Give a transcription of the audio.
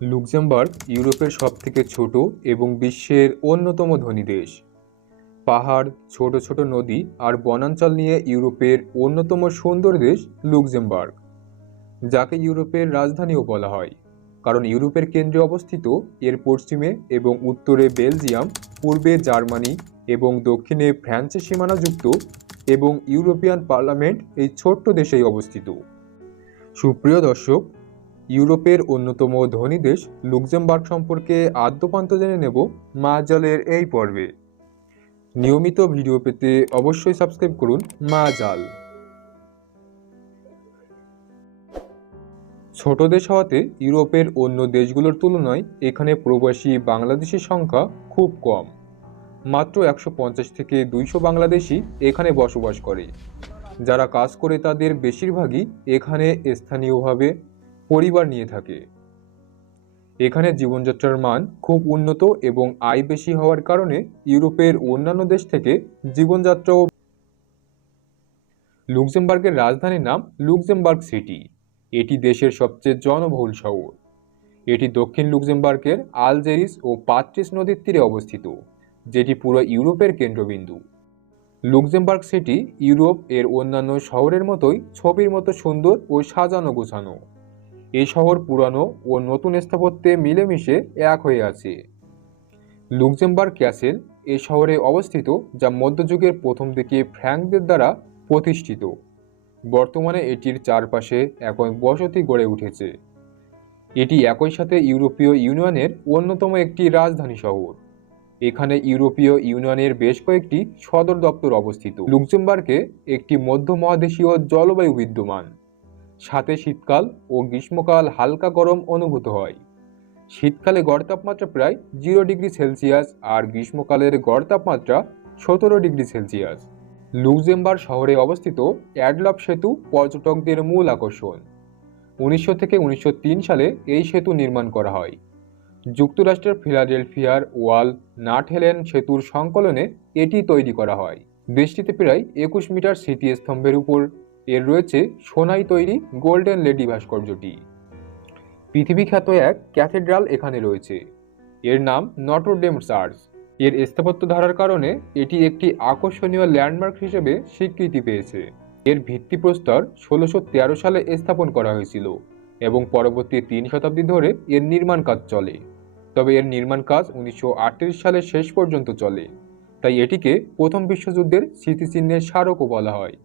Luxembourg ইউরোপের সবথেকে ছোট এবং বিশ্বের অন্যতম ধনী দেশ। পাহাড়, ছোট ছোট নদী আর বনাঞ্চল নিয়ে ইউরোপের অন্যতম সুন্দর দেশ লুক্সেমবার্গ, যাকে ইউরোপের রাজধানীও বলা হয়। কারণ ইউরোপের কেন্দ্রে অবস্থিত এর পশ্চিমে এবং উত্তরে বেলজিয়াম, পূর্বে জার্মানি এবং দক্ষিণে ফ্রান্সের সীমানাযুক্ত এবং ইউরোপিয়ান পার্লামেন্ট এই ছোট্ট দেশেই অবস্থিত। সুপ্রিয় দর্শক ইউরোপের অন্যতম ধনী দেশ লুক্সেমবার্গ সম্পর্কে আদ্যপান্ত জেনে নেব মা জালের এই পর্বে। নিয়মিত ভিডিও পেতে অবশ্যই সাবস্ক্রাইব করুন মা জাল ছোট দেশ হওয়াতে ইউরোপের অন্য দেশগুলোর তুলনায় এখানে প্রবাসী বাংলাদেশের সংখ্যা খুব কম। মাত্র একশো পঞ্চাশ থেকে দুইশো বাংলাদেশি এখানে বসবাস করে। যারা কাজ করে তাদের বেশিরভাগই এখানে স্থানীয়ভাবে পরিবার নিয়ে থাকে। এখানে জীবনযাত্রার মান খুব উন্নত এবং আয় বেশি হওয়ার কারণে ইউরোপের অন্যান্য দেশ থেকে জীবনযাত্রাও লুক্সেমবার্গের রাজধানীর নাম লুক্সেমবার্গ সিটি। এটি দেশের সবচেয়ে জনবহুল শহর। এটি দক্ষিণ লুক্সেমবার্গের আলজেরিস ও পাত্রিস নদীর তীরে অবস্থিত, যেটি পুরো ইউরোপের কেন্দ্রবিন্দু। লুক্সেমবার্গ সিটি ইউরোপ এর অন্যান্য শহরের মতোই ছবির মতো সুন্দর ও সাজানো গোছানো। এই শহর পুরানো ও নতুন স্থাপত্যে মিলেমিশে এক হয়ে আছে। লুক্সেমবার্গ ক্যাসেল এ শহরে অবস্থিত, যা মধ্যযুগের প্রথম দিকে ফ্র্যাঙ্কদের দ্বারা প্রতিষ্ঠিত। বর্তমানে এটির চারপাশে এখন বসতি গড়ে উঠেছে। এটি একই সাথে ইউরোপীয় ইউনিয়নের অন্যতম একটি রাজধানী শহর। এখানে ইউরোপীয় ইউনিয়নের বেশ কয়েকটি সদর দপ্তর অবস্থিত। লুক্সেমবার্গে একটি মধ্য মহাদেশীয় জলবায়ু বিদ্যমান। সাথে শীতকাল ও গ্রীষ্মকাল হালকা গরম অনুভূত হয়। শীতকালে গড় তাপমাত্রা প্রায় জিরো ডিগ্রি সেলসিয়াস আর গ্রীষ্মকালের গড় তাপমাত্রা সতেরো ডিগ্রি সেলসিয়াস। লুক্সেমবার্গ শহরে অবস্থিত অ্যাডলপ সেতু পর্যটকদের মূল আকর্ষণ। উনিশশো থেকে উনিশশো তিন সালে এই সেতু নির্মাণ করা হয়। যুক্তরাষ্ট্রের ফিলাডেলফিয়ার ওয়াল নাটহেলেন সেতুর সংকলনে এটি তৈরি করা হয়। দেশটিতে প্রায় একুশ মিটার স্মৃতিস্তম্ভের উপর এর রয়েছে সোনাই তৈরি গোল্ডেন লেডি ভাস্কর্যটি। পৃথিবী খ্যাত এক ক্যাথেড্রাল এখানে রয়েছে। এর নাম নটরডেম চার্চের স্থাপত্য ধারার কারণে এটি একটি আকর্ষণীয় ল্যান্ডমার্ক হিসেবে স্বীকৃতি পেয়েছে। এর ভিত্তিপ্রস্তর ষোলোশো তেরো সালে স্থাপন করা হয়েছিল এবং পরবর্তী তিন শতাব্দী ধরে এর নির্মাণ কাজ চলে। তবে এর নির্মাণ কাজ উনিশশো আটত্রিশ সালের শেষ পর্যন্ত চলে। তাই এটিকে প্রথম বিশ্বযুদ্ধের স্মৃতিচিহ্নের স্মারকও বলা হয়।